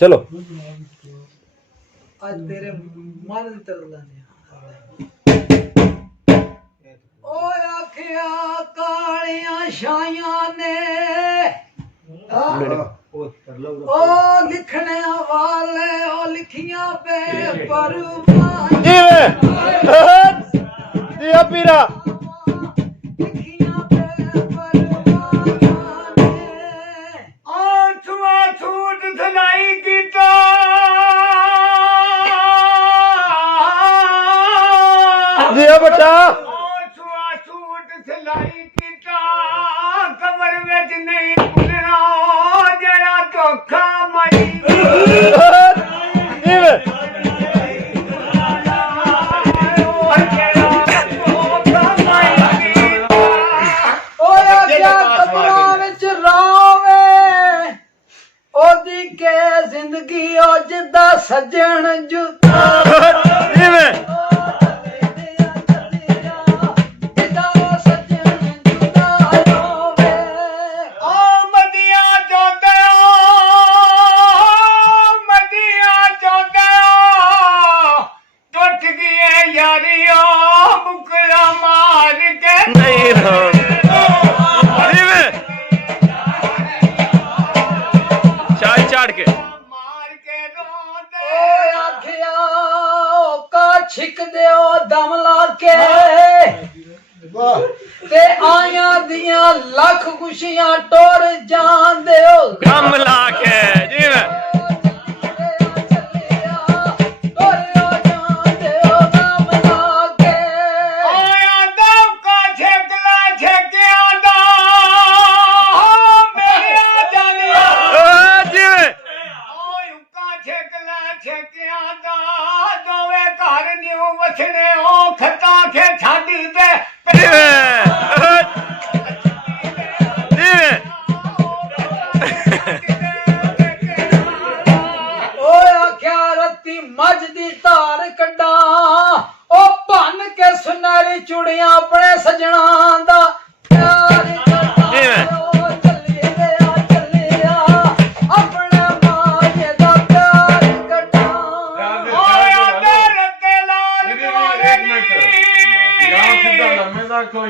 चलो आज तेरे मन दी तरफ लाने ओ आखिया कालियां शाइयां ने ओ लिखने वाले ओ लिखियां बेपरवाह जी पीरा लिखियां बेपरवाह ने आठवां सूट सुनाई कीता जी बच्चा आठवां सूट सिलाई कीता कमर विच नहीं भुलना जरा धोखा मारी जिंदगी जिदा सजन जुदा यारियों बुकरा मार के नहीं चाड़ के मार के आखिया का छिक दियो दम ला के ते आया दिया लख खुशियां टोर जान दियो दम ला के जी मैं वछने ओ खता के छाड़ी दे ओ आख्या रत्ती मज दी धार कड्डा ओ भन के सुनहरी चूड़ियां अपने सजना दा प्यार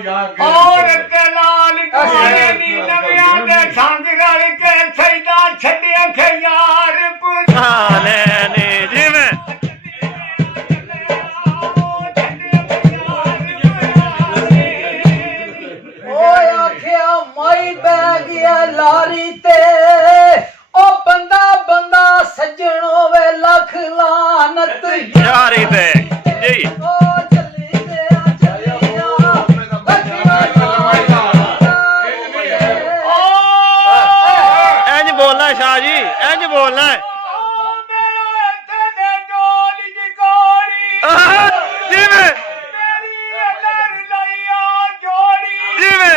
और लाल कुमारे नी नविया दे संग रल के सैदा छड्या के यार पुराने ने जी मैं ओ आखिया माई बह गया लारी ते ओ बंदा बंदा सज्जन होवे लख लानत यारी ते जी बोलना शाह जी इंज बोलना है जी में जी में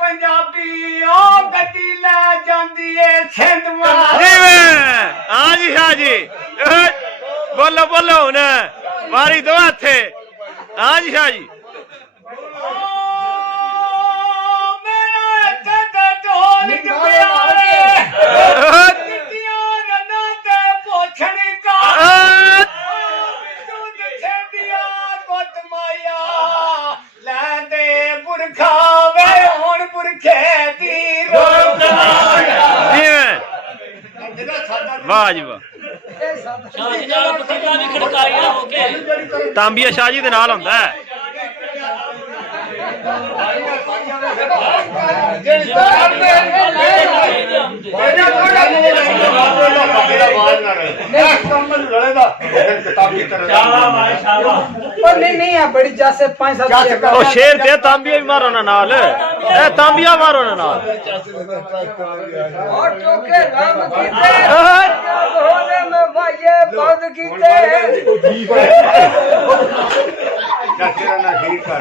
पंजाबी गड्डी लै जांदी है छिंद हाँ जी शाह जी बोलो बोलो हुन मारी दो हाथे हाँ जी शाह जी वाह जी वाह तांबिया शाह जी दे नाल हुंदा है नहीं है बड़ी जैसे 5-7 शेर दे तांबिया भी मारो ना नाल ए तांबिया मारो ना नाल और टोके राम कीते होने में भाई बंद कीते ना ठीक कर